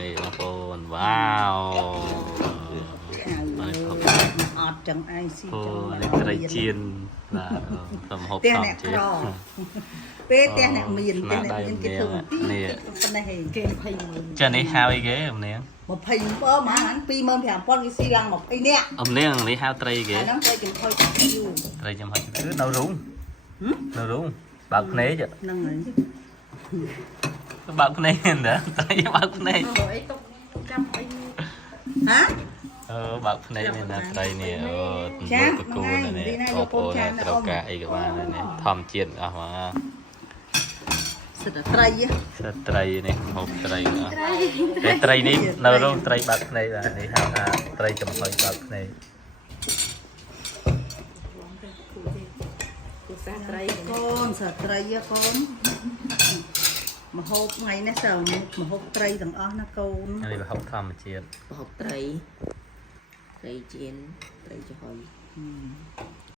នេះបងប្អូនវ៉ាវអត់ចឹងឯងស៊ី អូ ចឹង នេះត្រីជៀនបាទសំហូប ផ្ទះ សំ អ្នក ជា ក្រពេលផ្ទះអ្នកមានផ្ទះអ្នកមានគេធ្វើអំពី នេះ ប៉ុណ្ណេះហេគេ20,000 ចានេះហៅអីគេអំនាង 20បើម៉ាន25,000គេស៊ីឡើង20នាក់ អំនាងនេះហៅត្រីគេ អាហ្នឹងទៅចំហុយយូរ ត្រីចំហុយគឺនៅរូងនៅរូងបើកភ្នែក ហ្នឹងហើយ បើកភ្នែកណាត្រីបើកភ្នែក អីទុកចាំអី ហ៎ បើកភ្នែកនេះណាត្រីនេះអូកគូនេះអូអូត្រូវការអីក៏បាននេះធម្មជាតិអស់មក សិតតែត្រី សិតត្រីនេះហូបត្រីអស់តែត្រីនេះនៅរូងត្រីបើកភ្នែកបាទនេះហៅថាត្រីចំហុយបើកភ្នែក គូសាត្រី កូនសិតត្រីកូនមហូបថ្ងៃនេះសើមហូបត្រីទាំងអស់ណាកូន នេះហូបធម្មជាតិ ប្រហុកត្រីត្រីជៀនត្រីចំហុយ